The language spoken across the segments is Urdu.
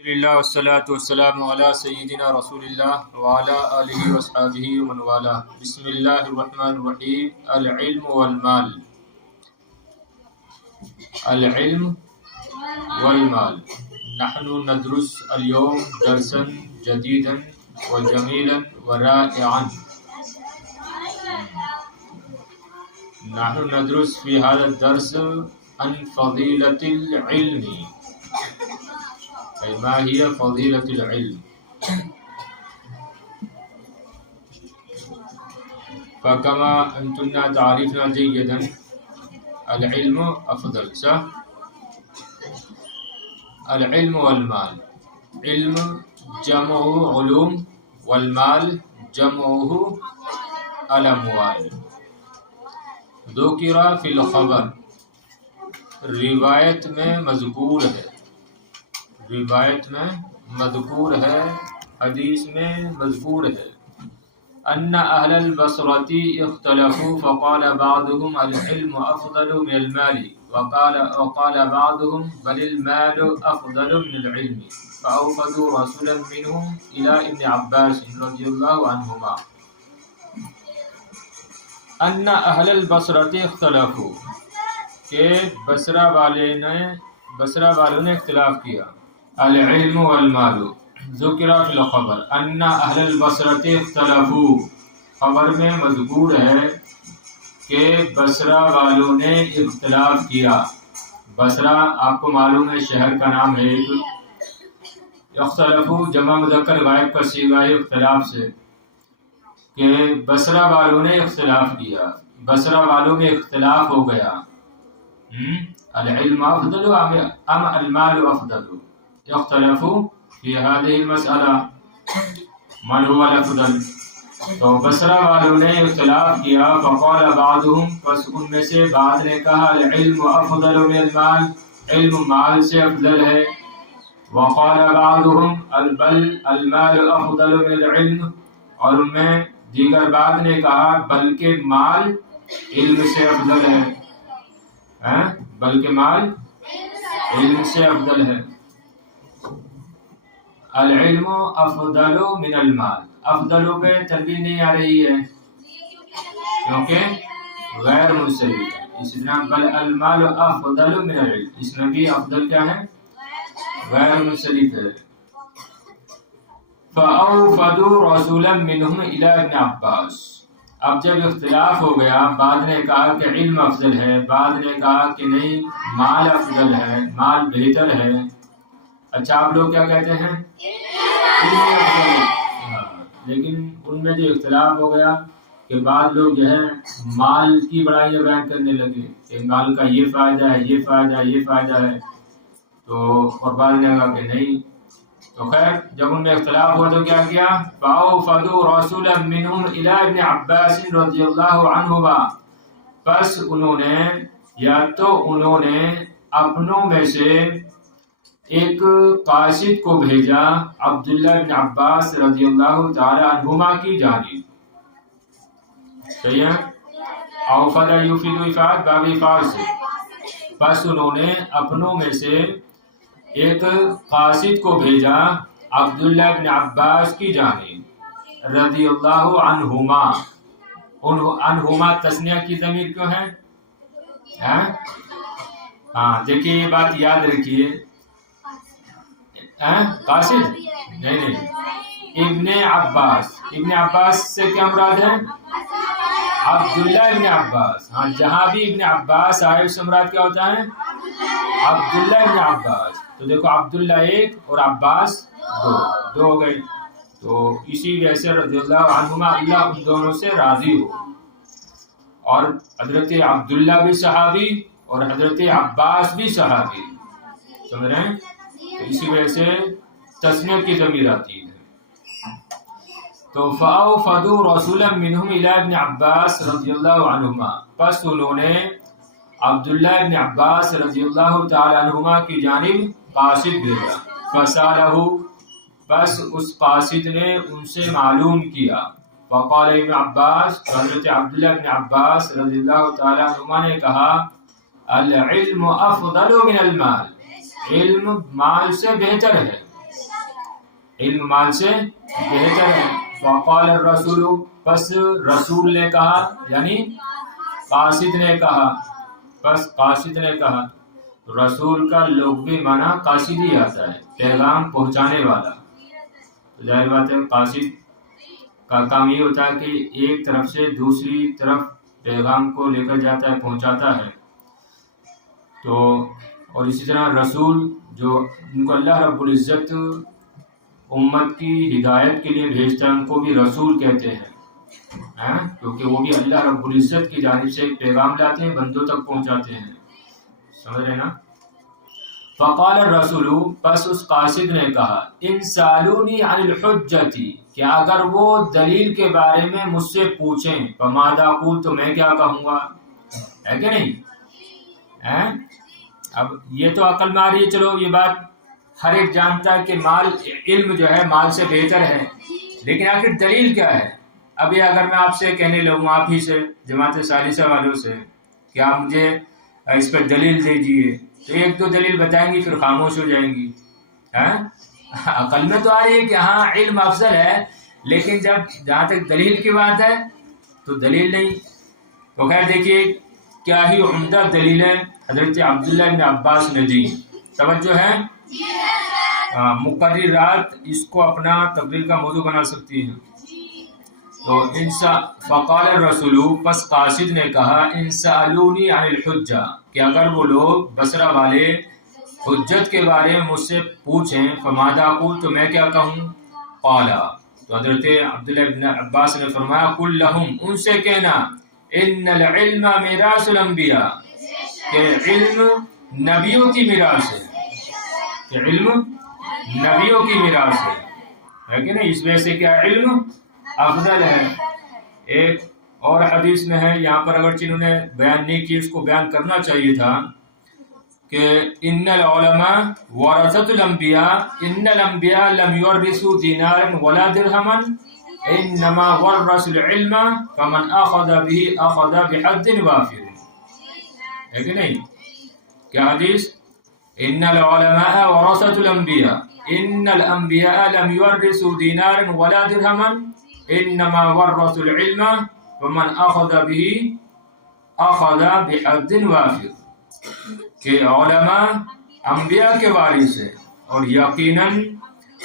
الحمدللہ والصلاة والسلام علی سیدنا رسول اللہ وعلی آلہ واصحابہ ومن والاه. بسم اللہ الرحمن الرحیم. العلم والمال. العلم والمال. نحن ندرس اليوم درسا جديدا وجميلا ورائعا. نحن ندرس في هذا الدرس عن فضيلة العلم. ما هي فضيلة العلم؟ فكما أنتن تعرفن جيدا العلم أفضل. صح؟ العلم والمال. علم جمعه علوم والمال جمعه الأموال. ذکر فی الخبر. روایت میں مذکور ہے، روایت میں مذکور ہے، حدیث میں مذکور ہے. ان اہل البصرۃ اختلفوا فقال بعضهم العلم افضل من المال وقال بعضهم بل المال افضل من العلم فاوفدوا رسولا منهم الى ابن عباس رضی اللہ عنہما ان اہل البصرۃ اختلفوا کہ بصرہ والوں نے اختلاف کیا. العلم والمال. ذکر فی الخبر ان اہل البصرۃ اختلفوا. خبر میں مذکور ہے کہ بصرہ والوں نے اختلاف کیا. بصرہ آپ کو معلوم ہے شہر کا نام ہے. اختلفوا جمع مذکر غائب کا صیغہ ہے اختلاف سے، کہ بصرہ والوں نے اختلاف کیا، بصرہ والوں میں اختلاف ہو گیا. العلم افضل ام المال افضل. اختلفوا فی هذه المسألہ من هو الافضل. تو بصرہ والوں نے اختلاف کیا. فقال بعضهم، پس ان میں سے بعض نے کہا العلم افضل من المال، علم مال سے افضل ہے. وقال بعضهم بل المال افضل من العلم، اور ان میں دیگر بعض نے کہا بلکہ مال علم سے افضل ہے، بلکہ مال علم سے افضل ہے. العلم افضل من المال. افضل پہ تنوین نہیں آ رہی ہے کیونکہ غیر منصرف ہے. اس طرح بل المال افضل من العلم، اس میں بھی افضل کیا ہے؟ غیر منصرف ہے. فاوفدوا رسولا منهم الى ابن عباس. اب جب اختلاف ہو گیا، بعض نے کہا کہ علم افضل ہے، بعض نے کہا کہ نہیں مال افضل ہے، مال بہتر ہے. اچھا آپ لوگ کیا کہتے ہیں؟ علم افضل ہے. لیکن ان میں جو اختلاف ہو گیا کہ بعض لوگ جو ہے مال کی بڑائیاں بیان کرنے لگے کہ مال کا یہ فائدہ ہے، یہ فائدہ ہے، یہ فائدہ ہے. تو اور بعض نے کہا کہ نہیں. تو خیر جب ان میں اختلاف ہوا تو کیا کیا؟ فاوفدوا رسولا منهم الى ابن عباس رضی اللہ عنہما. پس انہوں نے یا تو انہوں نے اپنوں میں سے ایک قاصد کو بھیجا عبداللہ بن عباس رضی اللہ تعالی عنہما کی جانب. صحیح ہے. اوفد یفید افاد باب افاد سے. بس انہوں نے اپنوں میں سے ایک قاصد کو بھیجا عبداللہ بن عباس کی جانب رضی اللہ عنہما. عنہما تثنیہ کی ضمیر کیوں ہے؟ ہاں دیکھیے یہ بات یاد رکھیے. قاصد نہیں، ابن عباس. ابن عباس سے کیا مراد ہے؟ عبداللہ ابن عباس. ہاں جہاں بھی ابن عباس آئے اس سے مراد کیا ہوتا ہے؟ عبداللہ ابن عباس. تو دیکھو عبداللہ ایک اور عباس دو ہو گئے. تو اسی وجہ سے رضی اللہ عنہما، اللہ ان دونوں سے راضی ہو. اور حضرت عبداللہ بھی صحابی اور حضرت عباس بھی صحابی. سمجھ رہے ہیں؟ تو اسی وجہ سے تسمیہ کی ضمیر آتی ہے. تو فاوفدوا رسولا منهم الى ابن عباس رضی اللہ عنہما. پس انہوں نے عبداللہ ابن عباس رضی اللہ تعالی عنہما کی جانب قاصد بھیجا. فسالہ، پس اس قاصد نے ان سے معلوم کیا. فقال ابن عباس، حضرت عبداللہ ابن عباس رضی اللہ تعالی عنہما نے کہا العلم افضل من المال. علم مال سے بہتر ہے. علم مال سے بہتر ہے۔ فقال الرسول، پس رسول نے کہا، یعنی قاصد نے کہا، پس قاصد نے کہا۔ رسول کا لغوی معنی قاصد ہی آتا ہے، پیغام پہنچانے والا۔ تو ظاہر بات ہے قاصد کا کام یہ ہوتا ہے کہ ایک طرف سے دوسری طرف پیغام کو لے کر جاتا ہے، پہنچاتا ہے۔ تو اور اسی طرح رسول جو ان کو اللہ رب العزت امت کی ہدایت کے لیے بھیجتا ہے، ان کو بھی رسول کہتے ہیں، کیونکہ وہ بھی اللہ رب العزت کی جانب سے ایک پیغام لاتے ہیں، بندوں تک پہنچاتے ہیں۔ سمجھ رہے نا؟ فقال الرسول، پس اس قاصد نے کہا، ان سالونی عن الحجتی، کہ اگر وہ دلیل کے بارے میں مجھ سے پوچھیں، فماذا اقول، تو میں کیا کہوں گا، ہے کہ نہیں؟ اب یہ تو عقل میں آ رہی ہے، چلو یہ بات ہر ایک جانتا ہے کہ مال، علم جو ہے مال سے بہتر ہے، لیکن آخر دلیل کیا ہے؟ اب یہ اگر میں آپ سے کہنے لگوں، آپ ہی سے، جماعت ثالثہ والوں سے، کہ آپ مجھے اس پر دلیل دیجیے، تو ایک دو دلیل بتائیں گی، پھر خاموش ہو جائیں گی۔ عقل میں تو آ رہی ہے کہ ہاں علم افضل ہے، لیکن جہاں تک دلیل کی بات ہے تو دلیل نہیں۔ تو خیر دیکھیے کیا ہی عمدہ دلیل ہے حضرت عبداللہ بن عباس نے دی۔ توجہ ہے؟ مقررات اس کو اپنا تقریر کا موضوع بنا سکتی ہیں۔ تو فقال الرسول، پس قاصد نے کہا، ان سالونی عن الحجہ، کہ اگر وہ لوگ بصرہ والے حجت کے بارے میں مجھ سے پوچھیں، فماذا اقول، تو میں کیا کہوں؟ قال، تو حضرت عبداللہ بن عباس نے فرمایا، قل لہم، ان سے کہنا، ان العلم میراث الانبیاء، کہ علم نبیوں کی میراث ہے، کہ علم نبیوں کی میراث ہے کہ نہیں؟ اس وجہ سے کیا علم افضل ہے۔ ایک اور حدیث میں ہے، یہاں پر اگرچہ انہوں نے بیان نہیں کی، اس کو بیان کرنا چاہیے تھا، کہ ان العلماء ورثۃ الانبیاء، ان الانبیاء لم یورثوا دینارا ولا درہما انما ورثوا العلم فمن اخذ به اخذ بحظ وافر، ہے کہ نہیں؟ کیا حدیث؟ ان العلماء ورثۃ الانبیاء، ان الانبیاء لم یورثوا دینارا ولا درہما انما ورثوا العلم ومن اخذ به اخذ بحظ وافر، کہ علماء انبیاء کے وارث ہیں، اور یقیناً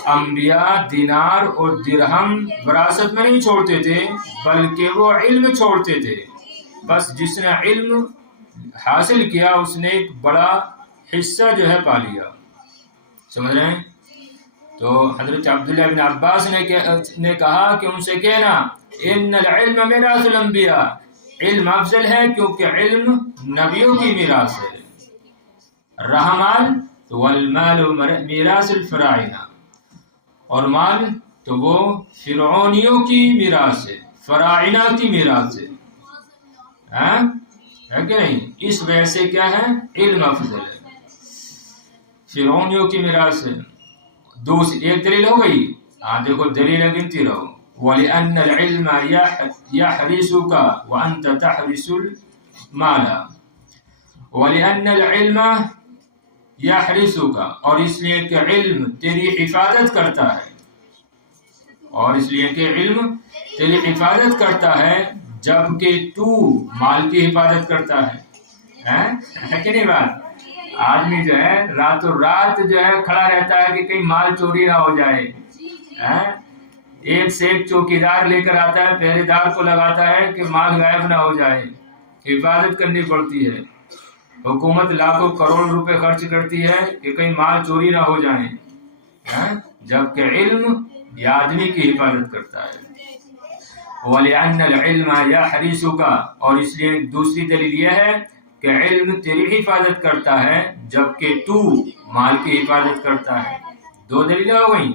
انبیاء دینار اور درہم وراثت میں نہیں چھوڑتے تھے، بلکہ وہ علم چھوڑتے تھے۔ بس جس نے علم حاصل کیا اس نے ایک بڑا حصہ جو ہے پا لیا۔ سمجھ رہے ہیں؟ تو حضرت عبداللہ بن عباس نے کہا کہ ان سے کہنا، ان العلم میراث الانبیاء، علم افضل ہے کیونکہ علم نبیوں کی میراث ہے۔ رہا مال تو والمال میراث الفراعنہ، اور مال تو وہ فرعونیوں کی میراث ہے، فراعنہ کی میراث ہے، ہے کہ نہیں؟ اس وجہ سے کیا ہے؟ علم افضل ہے، فرعونیوں کی میراث ہے۔ دوسری ایک دلیل ہو گئی، دیکھو دلیل گنتی رہو، وَلِأَنَّ الْعِلْمَ يَحْرِسُكَ وَأَنْتَ تَحْرِسُ الْمَالَ، وَلِأَنَّ الْعِلْمَ يَحْرِسُكَ، اور اس لیے کہ علم تیری حفاظت کرتا ہے، اور اس لیے کہ علم تیری حفاظت کرتا ہے جبکہ تو مال کی حفاظت کرتا ہے کہ نہیں بات؟ آدمی جو ہے راتوں رات جو ہے کھڑا رہتا ہے کہ کہیں مال چوری نہ ہو جائے، ایک سے ایک چوکیدار لے کر آتا ہے، پہرے دار کو لگاتا ہے کہ مال غائب نہ ہو جائے، حفاظت کرنی پڑتی ہے۔ حکومت لاکھوں کروڑ روپے خرچ کرتی ہے کہ کہیں مال چوری نہ ہو جائیں، جبکہ علم یہ آدمی کی حفاظت کرتا ہے۔ وَلِأَنَّ الْعِلْمَ يَحْرِسُكَ، اور اس لیے دوسری دلیل یہ ہے کہ علم تیری حفاظت کرتا ہے جبکہ تو مال کی حفاظت کرتا ہے۔ دو دلیلیں ہو گئیں۔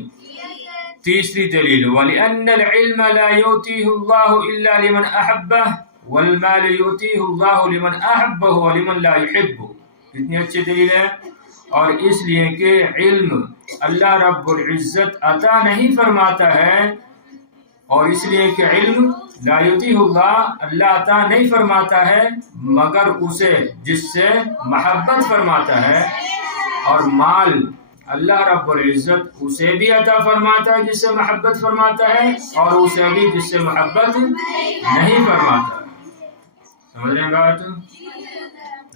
تیسری دلیل، وَلِأَنَّ الْعِلْمَ لَا يُؤْتِيهُ اللَّهُ إِلَّا لِمَنْ أَحَبَّهُ وَالْمَالُ يُؤْتِيهُ اللَّهُ لِمَنْ أَحَبَّهُ وَلِمَنْ لَا يُحِبُّهُ۔ کتنی اچھی دلیل ہے۔ اور اس لیے کہ علم اللہ رب العزت عطا نہیں فرماتا ہے، اور اس لیے کہ علم لا یؤتیہ اللہ، اللہ عطا نہیں فرماتا ہے مگر اسے جس سے محبت فرماتا ہے، اور مال اللہ رب العزت اسے بھی عطا فرماتا ہے جس سے محبت فرماتا ہے اور اسے بھی جس سے محبت نہیں فرماتا. سمجھ رہے ہیں بات؟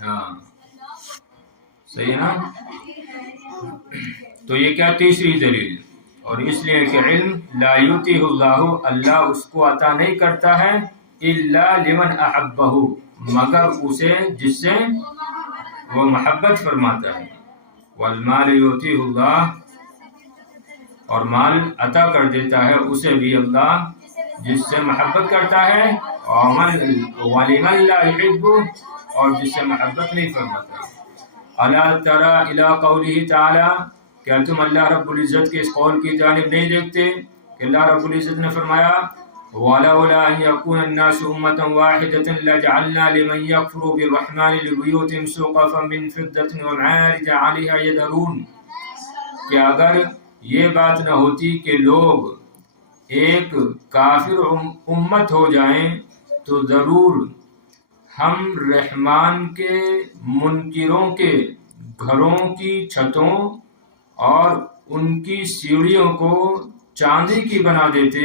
ہاں صحیح ہے نا. تو یہ کیا تیسری دلیل. اور اس لیے کہ علم لا یؤتیہ اللہ، اللہ اس کو عطا نہیں کرتا ہے الا لمن احبہ، مگر اسے جس سے وہ محبت فرماتا ہے. والمال یؤتیہ اللہ، اور مال عطا کر دیتا ہے اسے بھی اللہ جس سے محبت کرتا ہے. وَلِمَن لَا يُحِبُّ، اور جس سے محبت نہیں فرماتا. الا تری الی قولہ تعالی، کیا تم اللہ رب العزت کے اس قول کی جانب نہیں دیکھتے کہ اللہ رب العزت نے فرمایا وَلَوْلَا أَن يَكُونَ النَّاسُ أُمَّةً وَاحِدَةً لَجَعَلْنَا لِمَن يَكْفُرُ بِالرَّحْمَنِ لِبُيُوتِهِمْ سُقَفًا مِّن فِضَّةٍ وَمَعَارِجَ عَلَيْهَا يَظْهَرُونَ، کہ اگر یہ بات نہ ہوتی کہ لوگ ایک کافر امت ہو جائیں تو ضرور ہم رحمان کے منکروں کے گھروں کی چھتوں اور ان کی سیڑھیوں کو چاندی کی بنا دیتے،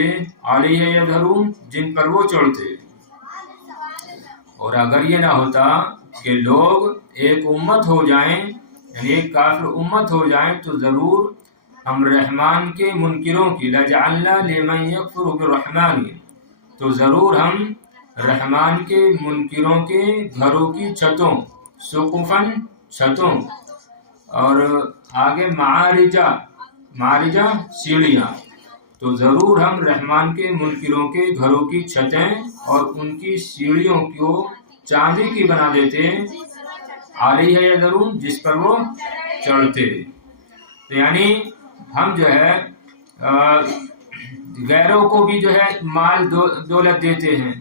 علیہ یظہرون، جن پر وہ چڑھتے. اور اگر یہ نہ ہوتا کہ لوگ ایک امت ہو جائیں، یعنی ایک کافر امت ہو جائیں، تو ضرور ہم رحمان کے منکروں کی لجعلنا لمن یکفر بالرحمن، تو ضرور ہم رحمان کے منکروں کے گھروں کی چھتوں، سقفاً چھتوں، اور آگے معارجہ سیڑھیاں، تو ضرور ہم رحمان کے منکروں کے گھروں کی چھتیں اور ان کی سیڑھیوں کو چاندی کی بنا دیتے، علیہ یظہرون، جس پر وہ چڑھتے. تو یعنی ہم جو ہے غیروں کو بھی جو ہے مال دولت دیتے ہیں،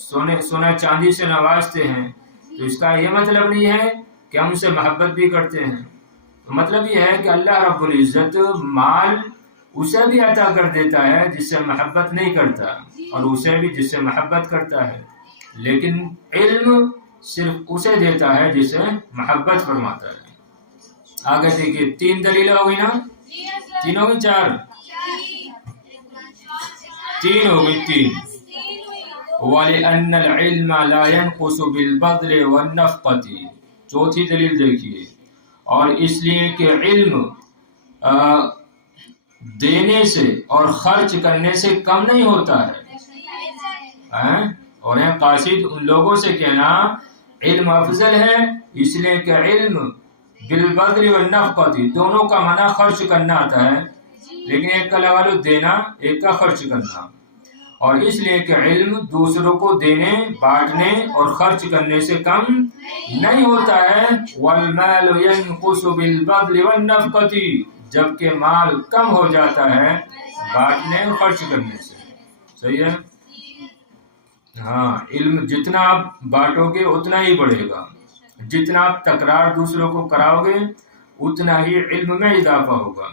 سونا چاندی سے نوازتے ہیں، تو اس کا یہ مطلب نہیں ہے کہ ہم اسے محبت بھی کرتے ہیں. مطلب یہ ہے کہ اللہ رب العزت مال اسے بھی عطا کر دیتا ہے جس سے محبت نہیں کرتا، اور اسے بھی جس سے محبت کرتا ہے، لیکن علم صرف اسے دیتا ہے جسے محبت فرماتا ہے. آگے دیکھیے 3 دلیل ہو گئی نا، 3 ہو گئی 4، 3 ہو گئی 3. وَلِأَنَّ الْعِلْمَ لَا يَنْقُصُ بِالْبَذْلِ وَالنَّفْقَةِ، چوتھی دلیل دیکھیے. اور اس لیے کہ علم دینے سے اور خرچ کرنے سے کم نہیں ہوتا ہے. اور قاصد ان لوگوں سے کہنا علم افضل ہے، اس لیے کہ علم بالبذل والنفقۃ، دونوں کا معنی خرچ کرنا آتا ہے، لیکن ایک کا لگا لو دینا، ایک کا خرچ کرنا. اور اس لیے کہ علم دوسروں کو دینے، بانٹنے اور خرچ کرنے سے کم نہیں ہوتا ہے. والمال ينقص بالبذل والنفقۃ، جبکہ مال کم ہو جاتا ہے بانٹنے اور خرچ کرنے سے. صحیح ہے. ہاں، علم جتنا آپ بانٹو گے اتنا ہی بڑھے گا، جتنا آپ تکرار دوسروں کو کراؤ گے اتنا ہی علم میں اضافہ ہوگا.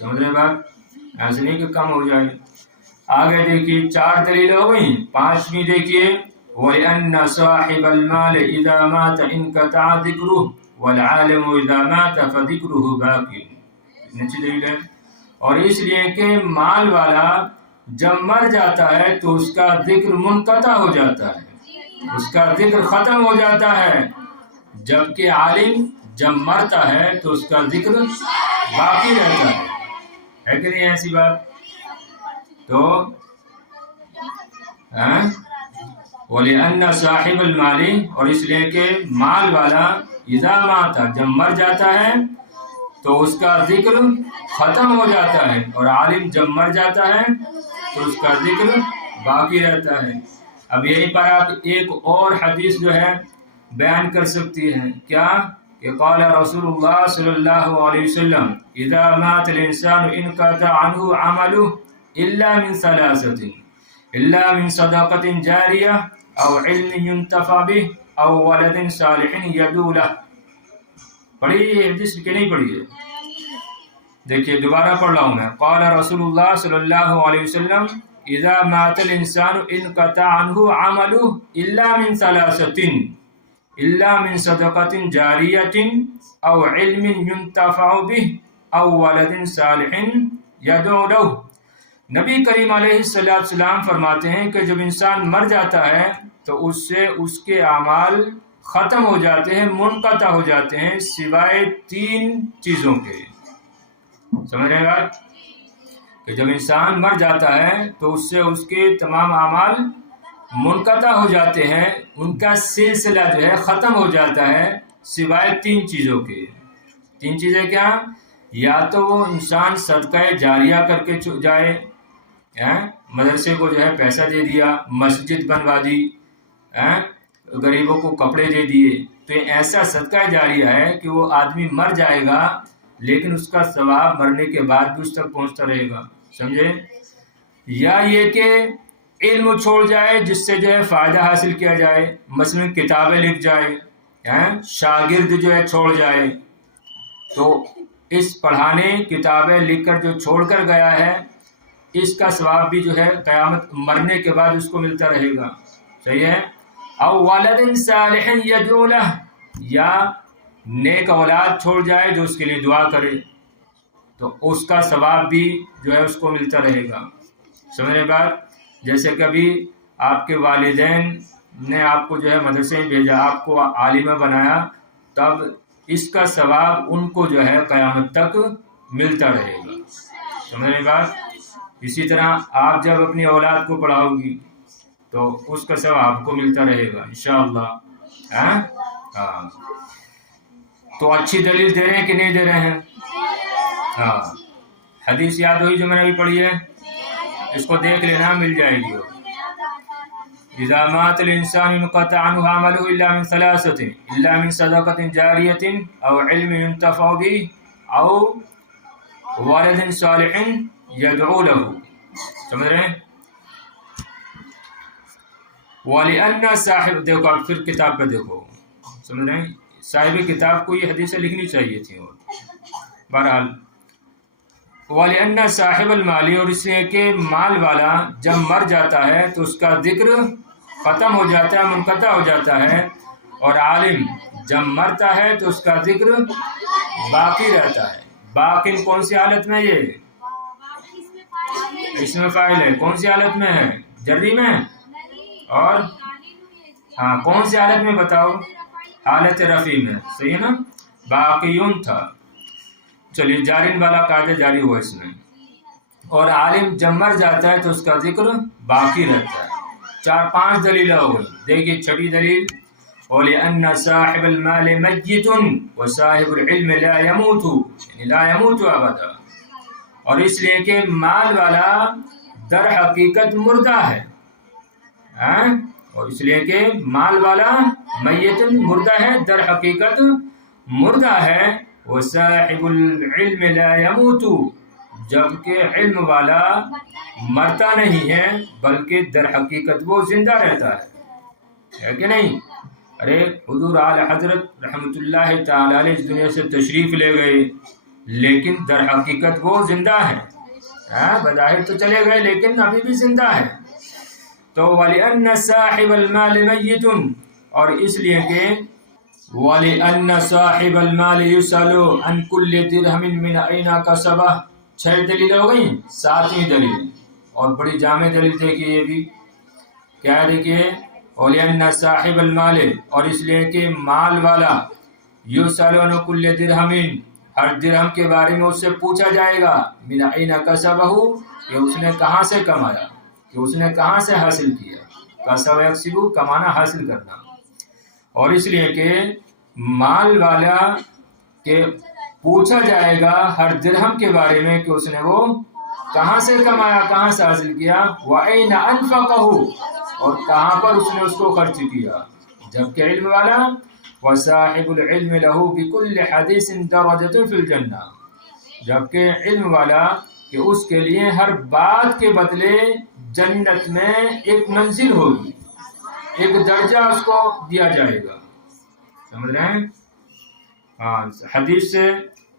سمجھ رہے بات؟ ایسے نہیں کہ کم ہو جائے. آگے دیکھیے 4 دلیل ہو گئی. 5ویں دیکھیے وَلِأَنَّ صَاحِبَ الْمَالِ إِذَا مَاتَ انْقَطَعَ ذِكْرُهُ وَالْعَالِمُ إِذَا مَاتَ فَذِكْرُهُ بَاقٍ. نیچے دلیل ہے. اور اس لیے کہ مال والا جب مر جاتا ہے تو اس کا ذکر منقطع ہو جاتا ہے، اس کا ذکر ختم ہو جاتا ہے، جبکہ عالم جب مرتا ہے تو اس کا ذکر باقی رہتا ہے کہ نہیں ایسی بات؟ تو وَلِأَنَّ صَاحِبَ الْمَالِ، اور اس لیے کہ مال والا اذا مات، جب مر جاتا ہے تو اس کا ذکر ختم ہو جاتا ہے، اور عالم جب مر جاتا ہے تو اس کا ذکر باقی رہتا ہے. اب یہیں پر آپ ایک اور حدیث جو ہے بیان کر سکتی ہیں. کیا کہ قال رسول اللہ صلی اللہ علیہ وسلم اذا مات الانسان انقطع عنه عمله الا من 3، الا من صدقة جاریہ او علم ينتفع به او ولد صالح يدعو له. پڑھی یہ حدیث کہ نہیں پڑھی ہے؟ دیکھیے دوبارہ پڑھ رہا ہوں میں. قال رسول اللہ صلی اللہ علیہ وسلم اذا مات الانسان انقطع عنه عمله الا من 3، الا من صدقۃ جاریۃ او علم ينتفع به او ولد صالح يدعو له۔ نبی کریم علیہ السلام فرماتے ہیں کہ جب انسان مر جاتا ہے تو اس سے اس کے اعمال ختم ہو جاتے ہیں، منقطع ہو جاتے ہیں، سوائے 3 چیزوں کے۔ سمجھ رہے ہیں بات؟ کہ جب انسان مر جاتا ہے تو اس سے اس کے تمام اعمال منقطع ہو جاتے ہیں، ان کا سلسلہ جو ہے ختم ہو جاتا ہے، سوائے 3 چیزوں کے۔ 3 چیزیں کیا؟ یا تو وہ انسان صدقہ جاریہ کر کے جائے، مدرسے کو جو ہے پیسہ دے دیا، مسجد بنوا دی، غریبوں کو کپڑے دے دیے، تو یہ ایسا صدقہ جاریہ ہے کہ وہ آدمی مر جائے گا لیکن اس کا ثواب مرنے کے بعد بھی اس تک پہنچتا رہے گا، سمجھے؟ یا یہ کہ علم چھوڑ جائے جس سے جو ہے فائدہ حاصل کیا جائے، مثلا کتابیں لکھ جائے، شاگرد جو ہے چھوڑ جائے، تو اس پڑھانے کتابیں لکھ کر جو چھوڑ کر گیا ہے اس کا ثواب بھی جو ہے قیامت مرنے کے بعد اس کو ملتا رہے گا، صحیح ہے؟ او ولد صالح یدعو لہ، یا نیک اولاد چھوڑ جائے جو اس کے لیے دعا کرے، تو اس کا ثواب بھی جو ہے اس کو ملتا رہے گا، سمجھے بات؟ جیسے کبھی آپ کے والدین نے آپ کو جو ہے مدرسے میں بھیجا، آپ کو عالمہ بنایا، تب اس کا ثواب ان کو جو ہے قیامت تک ملتا رہے گا، سمجھے بات؟ اسی طرح آپ جب اپنی اولاد کو پڑھاؤ گی تو اس کا ثواب آپ کو ملتا رہے گا انشاءاللہ۔ ہاں، تو اچھی دلیل دے رہے ہیں کہ نہیں دے رہے ہیں؟ ہاں، حدیث یاد ہوئی جو میں نے ابھی پڑھی ہے؟ اس کو دیکھ لینا، مل جائے گی۔ اذا مات الانسان انقطع عنه عمله الا من 3 الا من صدقة جاریة او علم ينتفع به او ولد صالح يدعو له، سمجھ رہے ہیں؟ وَلِأَنَّ صاحب، دیکھو آپ پھر کتاب پہ دیکھو، سمجھ رہے ہیں؟ صاحب کتاب کو یہ حدیثیں لکھنی چاہیے تھی، اور بہرحال وَلِأَنَّ صاحب المالی، اور اس لیے کہ مال والا جب مر جاتا ہے تو اس کا ذکر ختم ہو جاتا ہے، منقطع ہو جاتا ہے، اور عالم جب مرتا ہے تو اس کا ذکر باقی رہتا ہے۔ باقی کون سی حالت میں؟ یہ اس میں فاعل ہے، کون سی حالت میں ہے؟ جری میں، اور ہاں کون سی حالت میں بتاؤ؟ حالت رفع میں، صحیح ہے نا؟ باقیون تھا، چلیے جارن والا قاعدہ جاری ہوا اس میں۔ اور عالم جب مر جاتا ہے تو اس کا ذکر باقی رہتا ہے۔ 4-5 دلیلیں ہو گئی، دیکھیے چھٹی دلیل، وَلِأَنَّ صَاحِبَ الْمَالِ مَيِّتٌ وَصَاحِبُ الْعِلْمِ لَا يَمُوتُ، یعنی لا يموت ابدا، اور اس لیے کہ مال والا در حقیقت مردہ ہے، اور اس لیے کہ مال والا میت مردہ ہے، در حقیقت مردہ ہے، وصاحب العلم لا يموت، جبکہ علم والا مرتا نہیں ہے بلکہ در حقیقت وہ زندہ رہتا ہے کہ نہیں؟ ارے حضور اعلی حضرت رحمۃ اللہ تعالی علیہ اس دنیا سے تشریف لے گئے لیکن در حقیقت وہ زندہ ہے، بظاہر تو چلے گئے لیکن ابھی بھی زندہ ہے۔ تو وَلِأَنَّ صَاحِبَ الْمَالِ مَيِّتٌ، اور اس لیے کہ وَلِأَنَّ صَاحِبَ الْمَالِ يُسْأَلُ عَنْ كُلِّ دِرْهَمٍ مِّنْ أَيْنَ كَسَبَهُ، 6 دلیل ہو گئی، 7ویں دلیل اور بڑی جامع دلیل دیکھیے، یہ بھی کیا ہے؟ دیکھیے وَلِأَنَّ صَاحِبَ الْمَالِ، اور اس لیے کہ مال والا، يُسْأَلُ عَنْ كُلِّ دِرْهَمٍ، ہر درہم کے بارے میں اس سے پوچھا جائے گا، مِّنْ أَيْنَ كَسَبَهُ، کہ اس نے کہاں سے کمایا، کہ اس نے کہاں سے حاصل کیا، کسب یکسب کمانا، حاصل کرنا۔ اور اس لیے کہ مال والا کے پوچھا جائے گا ہر درہم کے بارے میں کہ اس نے وہ کہاں سے کمایا، کہاں سے حاصل کیا، وَأَيْنَ أَنفَقَهُ، اور کہاں پر اس نے اس کو خرچ کیا۔ جبکہ علم والا، وَصَاحِبُ الْعِلْمِ لَهُ بِكُلِّ حَدِيثٍ دَرَجَةٌ فِي الْجَنَّةِ، جبکہ علم والا کہ اس کے لیے ہر بات کے بدلے جنت میں ایک منزل ہوگی، ایک درجہ اس کو دیا جائے گا، سمجھ رہے ہیں؟ ہاں، حدیث سے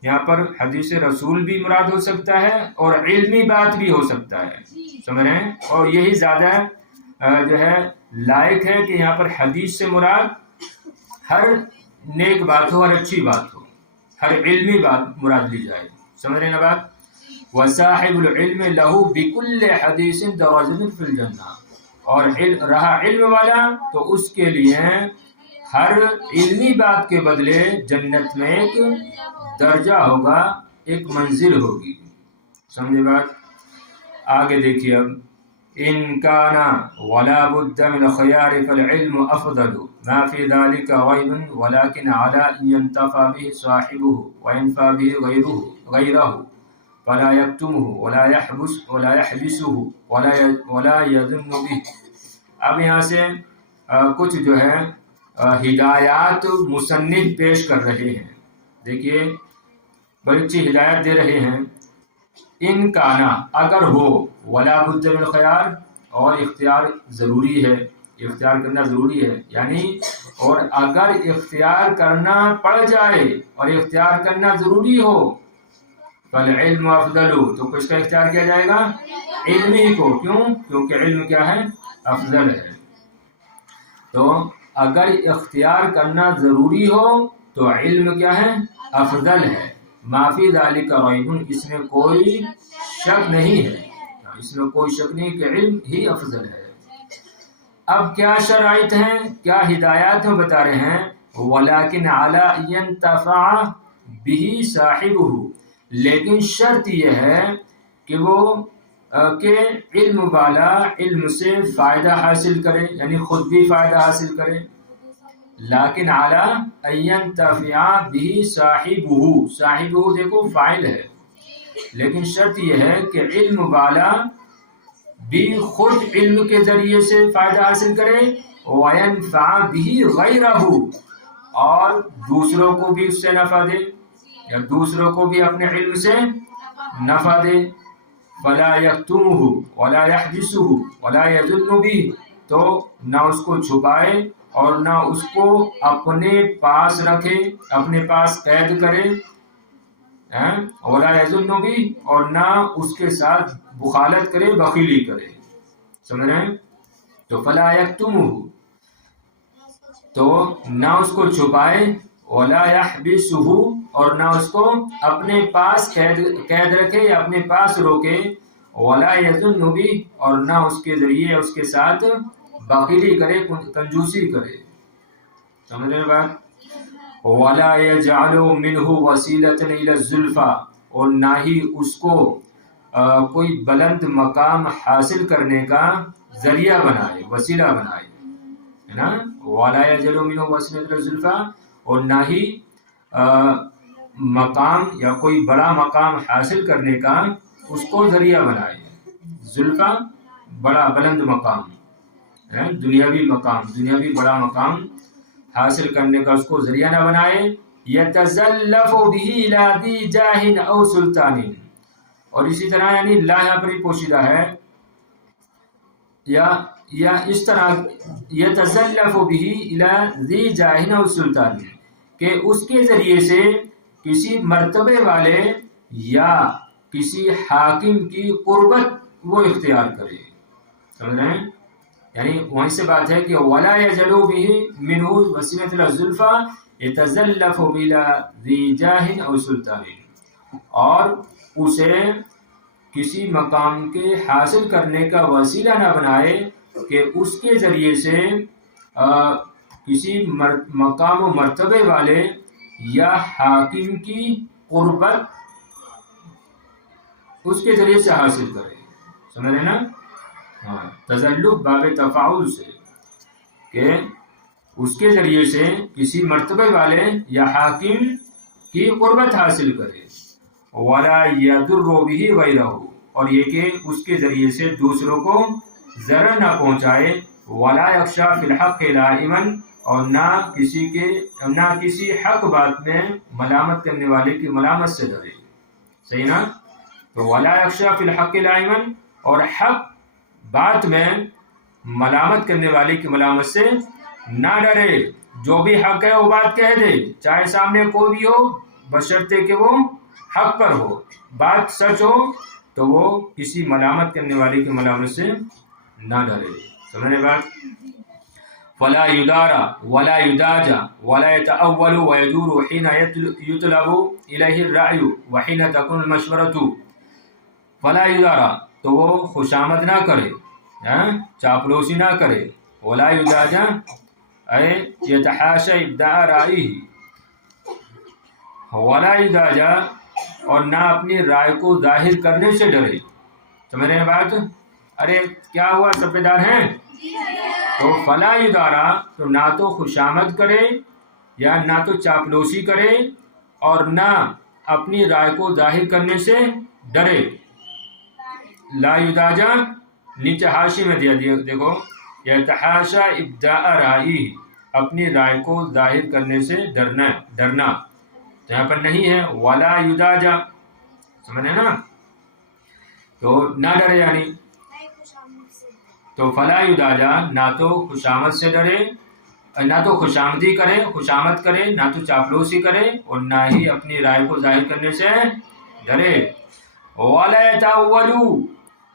یہاں پر حدیث رسول بھی مراد ہو سکتا ہے اور علمی بات بھی ہو سکتا ہے، سمجھ رہے ہیں؟ اور یہی زیادہ جو ہے لائق ہے کہ یہاں پر حدیث سے مراد ہر نیک بات ہو، ہر اچھی بات ہو، ہر علمی بات مراد لی جائے. سمجھ رہے ہیں نا بات؟ وصاحب العلم لہو بکل حدیث درجۃ فی الجنہ، اور رہا علم والا تو اس کے لیے ہر علمی بات کے بدلے جنت میں ایک درجہ ہوگا، ایک منزل ہوگی. سمجھے بات؟ آگے دیکھیے اب، ان کان ولا بد من الخيار فالعلم افضل ما في ذلك غيب ولكن على ان ينتفع به صاحبه وينفع به غيره فلا يكتمه ولا يحبسه ولا يظن به. اب یہاں سے کچھ جو ہے ہدایات مصنف پیش کر رہے ہیں. دیکھیے بڑی اچھی ہدایت دے رہے ہیں. ان کانا اگر ہو، ولا بد من الخيار اور اختیار ضروری ہے، اختیار کرنا ضروری ہے، یعنی اور اگر اختیار کرنا پڑ جائے اور اختیار کرنا ضروری ہو، فالعلم افضل، تو کس کا اختیار کیا جائے گا؟ علم ہی کو. کیوں؟ کیونکہ علم کیا ہے؟ افضل ہے. تو اگر اختیار کرنا ضروری ہو تو علم کیا ہے؟ افضل ہے. ما فی ذلک ریب، اس میں کوئی شک نہیں ہے، اس میں کوئی شک نہیں کہ علم ہی افضل ہے. اب کیا شرائط ہیں، کیا ہدایات میں بتا رہے ہیں؟ ولیکن علی ینتفع به صاحبہ، لیکن شرط یہ ہے کہ وہ کہ علم والا علم سے فائدہ حاصل کرے، یعنی خود بھی فائدہ حاصل کرے. لیکن علی ان ینتفع به صاحبہ، صاحبہ دیکھو فاعل ہے، لیکن شرط یہ ہے کہ علم والا بھی خود علم کے ذریعے سے فائدہ حاصل کرے، وَيَنْفَعَ بِهِ غَيْرَهُ، اور دوسروں کو بھی اس سے نفع دے، یا دوسروں کو بھی اپنے علم سے نفع دے. فَلَا يَكْتُمُهُ وَلَا يَحْبِسُهُ وَلَا يَذُلُّ بِهِ، تو نہ اس کو چھپائے اور نہ اس کو اپنے پاس رکھے، اپنے پاس قید کرے، وَلَا يَذُلُّ بِهِ، اور نہ اس کے ساتھ بخالت کرے، بخیلی کرے. سمجھ رہے ہیں؟ تو فَلَا يَكْتُمُهُ، تو نہ اس کو چھپائے، وَلَا يَحْبِسُهُ، اور نہ اس کو اپنے پاس قید رکھے یا اپنے پاس روکے، وَلَا يَذُلُّ بِهِ، اور نہ اس کے ذریعے اس کے ساتھ بخیلی کرے، کنجوسی کرے. سمجھ رہے ہیں بات؟ وَلَا يَجْعَلُ مِنْهُ وَسِيلَةً إِلَى الزُّلْفَى، اور نہ ہی اس کو کوئی بلند مقام حاصل کرنے کا ذریعہ بنائے، وسیلہ بنائے، ہے نا. وَلَا يَجْعَلُ مِنْهُ وَسِيلَةً إِلَى الزُّلْفَى، اور نہ ہی مقام یا کوئی بڑا مقام حاصل کرنے کا اس کو ذریعہ بنائے. زلفا بڑا بلند مقام ہے، دنیاوی مقام، دنیاوی بڑا مقام حاصل کرنے کا اس کو ذریعہ نہ بنائے. یتزلف به الى ذی جاہ او سلطان، اور اسی طرح یعنی لا یہاں پر پوشیدہ ہے، یا اس طرح یتزلف به الى ذی جاہ او سلطان، کہ اس کے ذریعے سے کسی مرتبے والے یا کسی حاکم کی قربت وہ اختیار کرے. سمجھ رہے ہیں؟ یعنی وہیں سے بات ہے کہ وَلَا يَجْعَلُ بِهِ مِنْهُ وَسِيلَةً إِلَى الزُّلْفَى يَتَزَلَّفُ بِإِلَى ذِي جَاهٍ أَوْ سُلْطَانٍ، اور اسے کسی مقام کے حاصل کرنے کا وسیلہ نہ بنائے کہ اس کے ذریعے سے کسی مقام و مرتبے والے یا حاکم کی قربت اس کے ذریعے سے حاصل کرے. سمجھ رہے نا؟ ہاں، تزلف باب تفاعل سے، کہ اس کے ذریعے سے کسی مرتبے والے یا حاکم کی قربت حاصل کرے. وَلَا يَضُرُّ بِهِ غَيْرَهُ، اور یہ کہ اس کے ذریعے سے دوسروں کو ضرر نہ پہنچائے. وَلَا يَخْشَى فِي الْحَقِّ لَائِمًا، اور نہ کسی حق بات میں ملامت کرنے والے کی ملامت سے ڈرے. صحیح نا؟ تو وَلَا يَخْشَى فِي الْحَقِّ لَائِمًا، اور حق بات میں ملامت کرنے والے کی ملامت سے نہ ڈرے. جو بھی حق ہے وہ بات کہہ دے، چاہے سامنے کوئی بھی ہو، بشرطے کہ وہ حق پر ہو، بات سچ ہو، تو وہ کسی ملامت کرنے والے کی ملامت سے نہ ڈرے. سمجھنے بات؟ فلا یدارا ولا یداجا ولا یتأول ویدور حین یطلب الیہ الرأی وحین تکون المشورۃ. فلا یدارا تو وہ خوشامد نہ کرے، چاپلوسی نہ کرے. ولا یداجا اے یتحاشا ابداء رائیہ، ولا یداجا اور نہ اپنی رائے کو ظاہر کرنے سے ڈرے. سمجھ رہے ہیں بات؟ ارے کیا ہوا، سب بیدار ہیں؟ تو فلا یدارا تو نہ تو خوشامد کرے یا نہ تو چاپلوسی کرے اور نہ اپنی رائے کو ظاہر کرنے سے ڈرے. لا یداجا نیچے حاشی میں دیا دیکھو، یتحاشا ابداء رائی، اپنی رائے کو ظاہر کرنے سے ڈرنا. تو یہاں پر نہیں ہے ولا یداجا، سمجھ رہے نا؟ تو نہ ڈرے یعنی تو فلا یداجا نہ تو خوشامد سے ڈرے، نہ تو خوشامدی کرے، خوشامد کرے، نہ تو چاپلوسی کرے اور نہ ہی اپنی رائے کو ظاہر کرنے سے ڈرے. ولا یتأول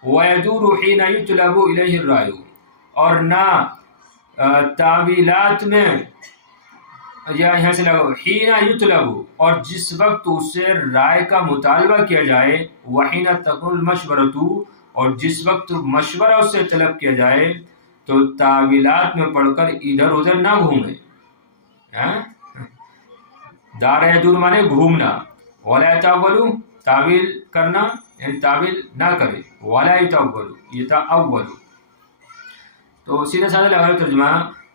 ویدور حین یطلب الیہ الرأی، اور نہ تعویلات میں، یا یہاں سے لگو حین یطلب، اور جس وقت اس سے رائے کا مطالبہ کیا جائے، وحین تکون المشورۃ، اور جس وقت مشورہ اس سے طلب کیا جائے، تو تعویلات میں پڑھ کر ادھر ادھر نہ گھومے. دار یدور مانے گھومنا، ولا یتأول تعویل کرنا یعنی تعویل نہ کرے، ولا یتأول تو سیدھا سادہ لگا ترجمہ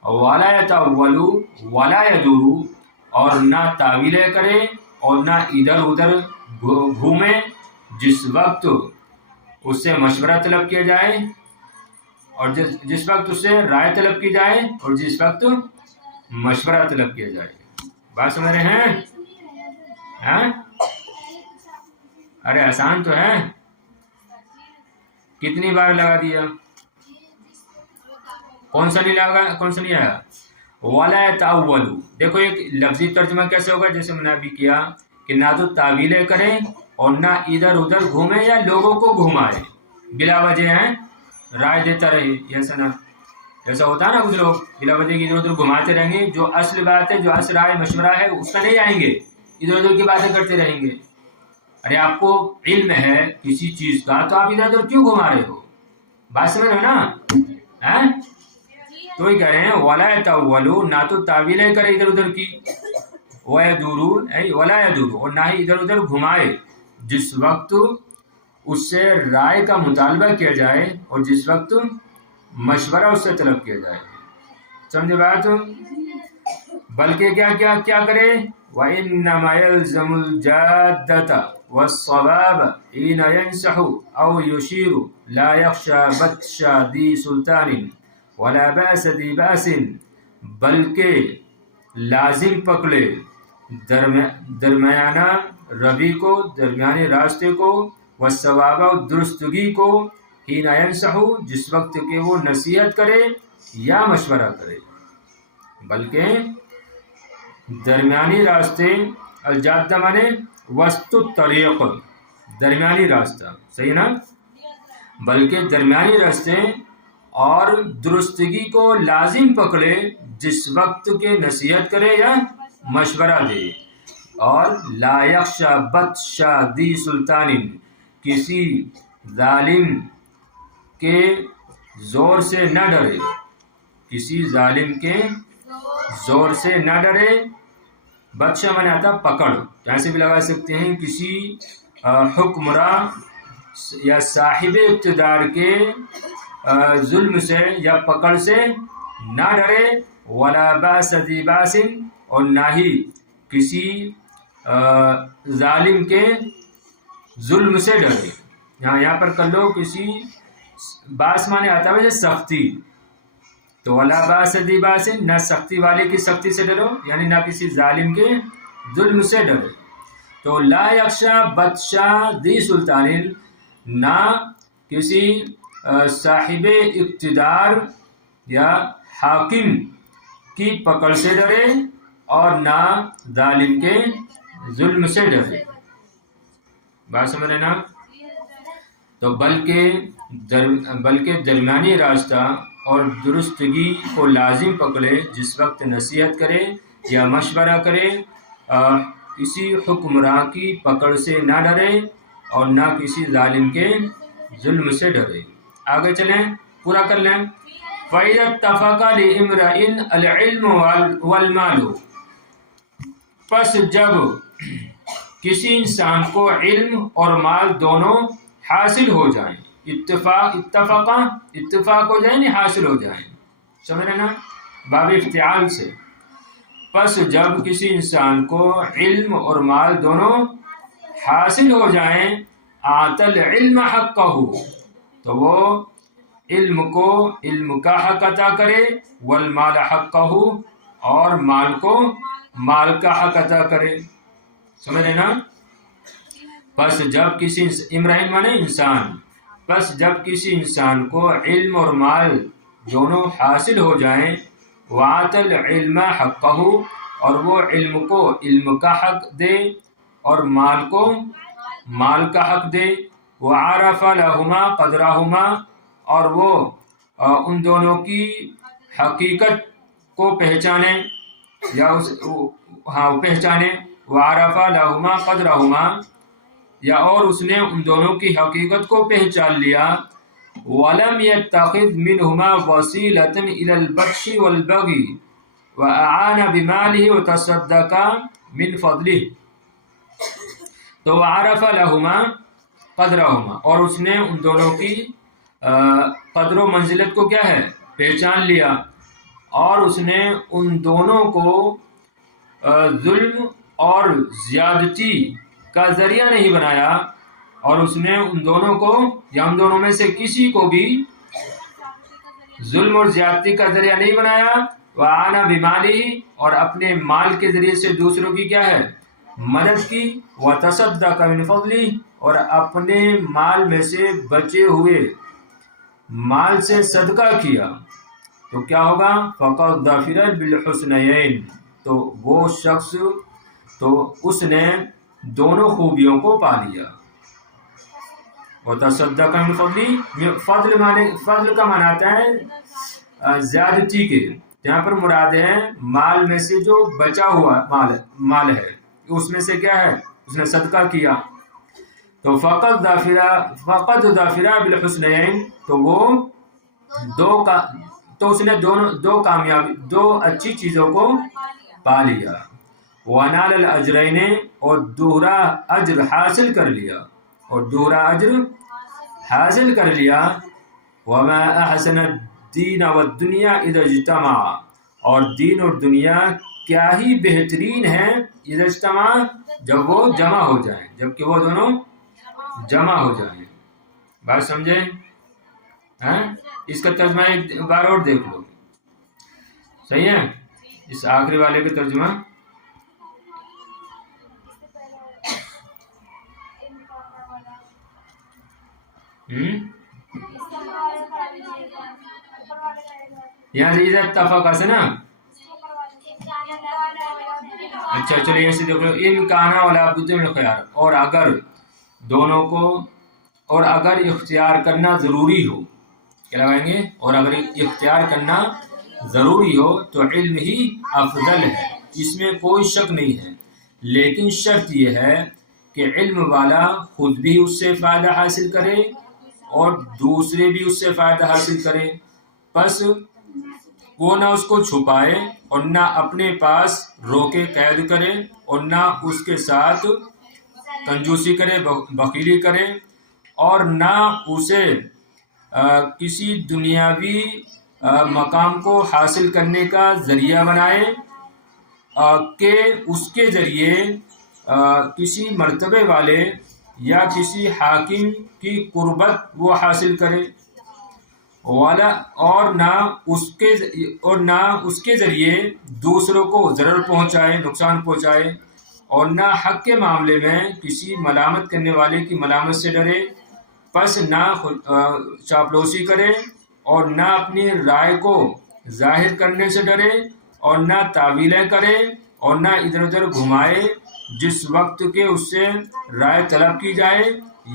ولا یتأول ولا یدور، اور نہ تعویلیں کرے اور نہ ادھر ادھر گھومے جس وقت اس سے مشورہ طلب کیا جائے اور جس وقت اس سے رائے طلب کی جائے اور جس وقت مشورہ طلب کیا جائے. بات سمجھ رہے ہیں؟ ارے آسان تو ہے، کتنی بار لگا دیا، کون سا نہیں آیا؟ ولا یتأول، دیکھو ایک لفظی ترجمہ کیسے ہوگا، جیسے میں نے ابھی کیا کہ نہ تو تعویلیں کرے اور نہ ادھر ادھر گھومے یا لوگوں کو گھمائے بلا وجہ رائے دیتا رہے. ایسا ہوتا ہے نا، کچھ لوگ بلا وجہ ادھر ادھر گھماتے رہیں گے، جو اصل بات ہے، جو اصل رائے مشورہ ہے اس کا نہیں آئیں گے، ادھر ادھر کی باتیں کرتے رہیں گے. ارے آپ کو علم ہے کسی چیز کا تو آپ ادھر ادھر کیوں گھما رہے ہو؟ بات سمجھ رہے ہو نا؟ تو یہ کہہ رہے ہیں ولا یتأول، نہ تو تعویلیں کرے ادھر ادھر کی، ولا یدور، اور نہ ہی ادھر ادھر گھمائے جس وقت اس سے رائے کا مطالبہ کیا جائے اور جس وقت مشورہ اس سے طلب کیا جائے. سمجھے بات؟ بلکہ کیا کرے، وَإِنَّمَا يَلْزَمُ الْجَادَّةَ وَالصَّوَابَ حِينَ يَنْصَحُ أَوْ يُشِيرُ لَا يَخْشَى بَطْشَ ذِي سُلْطَانٍ وَلَا بَأْسَ ذِي بَأْسٍ، بلکہ لازم پکڑے درمیانہ روی کو، درمیانی راستے کو، والصواب درستگی کو، حین ینصح جس وقت کہ وہ نصیحت کرے یا مشورہ کرے. بلکہ درمیانی راستے، الجادہ مانے وسط الطریق، درمیانی راستہ، صحیح نا؟ بلکہ درمیانی راستے اور درستگی کو لازم پکڑے جس وقت کے نصیحت کرے یا مشورہ دے. اور لا یخشى بطش ذی سلطان، کسی ظالم کے زور سے نہ ڈرے، کسی ظالم کے زور سے نہ ڈرے. بطش مانے آتا پکڑ، ایسے بھی لگا سکتے ہیں کسی حکمراں یا صاحب اقتدار کے ظلم سے یا پکڑ سے نہ ڈرے. ولا باس ذی باس، اور نہ ہی کسی ظالم کے ظلم سے ڈرے. یہاں پر کر لو کسی باس مانے آتا ہے سختی، تو ولا باس ذی باس، نہ سختی والے کی سختی سے ڈرو یعنی نہ کسی ظالم کے ظلم سے ڈرے. تو لا یخشى بطش ذی سلطان، نہ کسی صاحب اقتدار یا حاکم کی پکڑ سے ڈرے اور نہ ظالم کے ظلم سے ڈرے. بات سمجھ رہے نا؟ تو بلکہ درمیانی راستہ اور درستگی کو لازم پکڑے، جس وقت نصیحت کرے یا مشورہ کرے، کسی حکمراں کی پکڑ سے نہ ڈرے اور نہ کسی ظالم کے ظلم سے ڈرے۔ آگے چلیں، پورا کر لیں۔ فَإِذَا اتَّفَقَ لِامْرِئٍ الْعِلْمُ وَالْمَالُ، پس جب کسی انسان کو علم اور مال دونوں حاصل ہو جائیں، اتفاق ہو جائیں، نہیں حاصل ہو جائیں، سمجھ رہے نا، باب افتعال سے۔ پس جب کسی انسان کو علم اور مال دونوں حاصل ہو جائیں، آتَ العلم حقہ، تو وہ علم کو علم کا حق عطا کرے، والمال حقہ، اور مال کو مال کا حق عطا کرے، سمجھ رہے نا۔ پس جب کسی امرئن مانے انسان، پس جب کسی انسان کو علم اور مال دونوں حاصل ہو جائیں، وَآتَ الْعِلْمَ حَقَّهُ، اور وہ علم کو علم کا حق دے اور مال کو مال کا حق دے، وَعَرَفَ لَهُمَا قَدْرَهُمَا، اور وہ ان دونوں کی حقیقت کو پہچانے یا پہچانے، وَعَرَفَ لَهُمَا قَدْرَهُمَا، یا اور اس نے ان دونوں کی حقیقت کو پہچان لیا، وَلَمْ يَتَّخِذْ مِنْهُمَا وَسِيلَةً إِلَى الْبَطْشِ وَالْبَغْيِ وَأَعَانَ بِمَالِهِ وَتَصَدَّقَ مِنْ فَضْلِهِ، تو وَعَرَفَ لَهُمَا قَدْرَهُمَا، اور اس نے ان دونوں کی قدر و منزلت کو کیا ہے، پہچان لیا، اور اس نے ان دونوں کو ظلم اور زیادتی کا ذریعہ نہیں بنایا، اور اس نے ان دونوں کو یا ان دونوں میں سے کسی کو بھی ظلم اور زیادتی کا ذریعہ نہیں بنایا، وَعَانَ بِمَالِهِ، اور اپنے مال کے ذریعے سے دوسروں کی کیا ہے، مدد کی، وَتَصَدَّقَ مِنْ فَضْلِهِ، اور اپنے مال میں سے بچے ہوئے مال سے صدقہ کیا، تو کیا ہوگا، فَقَدْ ظَفِرَ بِالْحُسْنَيَيْنِ، تو وہ شخص، تو اس نے دونوں خوبیوں کو پا لیا۔ وَتَصَدَّقَ مِنْ فَضْلِهِ، فضل کا معنی آتا ہے زیادتی کے، یہاں پر مراد ہے مال میں سے جو بچا ہوا مال ہے، اس میں سے کیا ہے، اس نے صدقہ کیا، تو فقط ظافرہ بالحسنین، تو وہ تو اس نے دو کامیابی، دو اچھی چیزوں کو پا لیا، وَنَالَ الْأَجْرَيْنِ، اور دوہرا اجر حاصل کر لیا، اور دوہرا اجر حاصل کر لیا، وَمَا أَحْسَنَ الدِّينَ وَالدُّنْيَا إِذَا اجْتَمَعَ، اور دین اور دنیا کیا ہی بہترین ہے، اذا اجتماع، جب وہ جمع ہو جائیں، جب کہ وہ دونوں جمع ہو جائیں، بات سمجھیں؟ اس کا ترجمہ ایک بار اور دیکھ لو، صحیح ہے، اس آخری والے کا ترجمہ، یعنی اذا اتفق سے نا، اچھا چلیے ایسے دیکھ لو، ان کانا ولا بد من الخيار، اور اگر دونوں کو، اور اگر اختیار کرنا ضروری ہو، کیا لگائیں گے، اور اگر اختیار کرنا ضروری ہو تو علم ہی افضل ہے، اس میں کوئی شک نہیں ہے، لیکن شرط یہ ہے کہ علم والا خود بھی اس سے فائدہ حاصل کرے اور دوسرے بھی اس سے فائدہ حاصل کرے، پس وہ نہ اس کو چھپائے اور نہ اپنے پاس روکے قید کرے، اور نہ اس کے ساتھ کنجوسی کرے، بخیلی کرے، اور نہ اسے کسی دنیاوی مقام کو حاصل کرنے کا ذریعہ بنائے کہ اس کے ذریعے کسی مرتبے والے یا کسی حاکم کی قربت وہ حاصل کرے، اور نہ اس کے ذریعے دوسروں کو ضرر پہنچائے، نقصان پہنچائے، اور نہ حق کے معاملے میں کسی ملامت کرنے والے کی ملامت سے ڈرے، پس نہ چاپلوسی کرے، اور نہ اپنی رائے کو ظاہر کرنے سے ڈرے، اور نہ تعویلیں کرے، اور نہ ادھر ادھر گھمائے جس وقت کہ اس سے رائے طلب کی جائے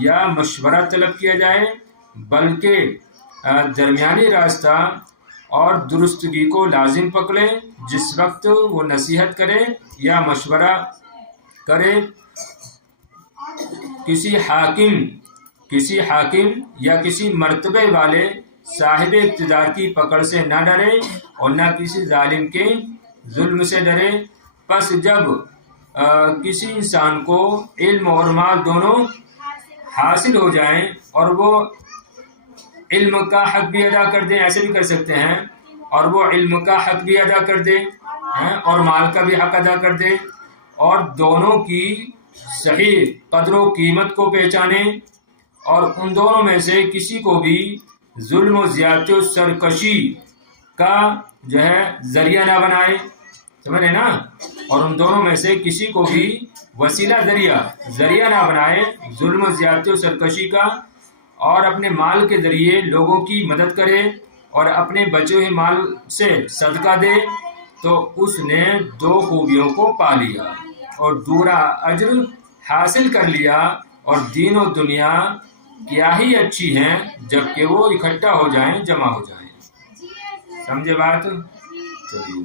یا مشورہ طلب کیا جائے، بلکہ درمیانی راستہ اور درستگی کو لازم پکڑے. جس وقت وہ نصیحت کرے یا مشورہ کرے کسی حاکم یا کسی مرتبے والے صاحب اقتدار کی پکڑ سے نہ ڈرے اور نہ کسی ظالم کے ظلم سے ڈرے. پس جب کسی انسان کو علم اور مال دونوں حاصل ہو جائیں اور وہ علم کا حق بھی ادا کر دیں، ایسے بھی کر سکتے ہیں، اور وہ علم کا حق بھی ادا کر دے اور مال کا بھی حق ادا کر دے، اور دونوں کی صحیح قدر و قیمت کو پہچانے، اور ان دونوں میں سے کسی کو بھی ظلم و زیادتی و سرکشی کا ذریعہ نہ بنائے. سمجھ رہے نا؟ اور ان دونوں میں سے کسی کو بھی وسیلہ ذریعہ نہ بنائے ظلم و زیادتی و سرکشی کا، اور اپنے مال کے ذریعے لوگوں کی مدد کرے اور اپنے بچے ہوئے مال سے صدقہ دے، تو اس نے 2 خوبیوں کو پا لیا اور دورا اجر حاصل کر لیا، اور دین و دنیا کیا ہی اچھی ہیں جبکہ وہ اکٹھا ہو جائیں، جمع ہو جائیں. سمجھے بات؟ چلیے.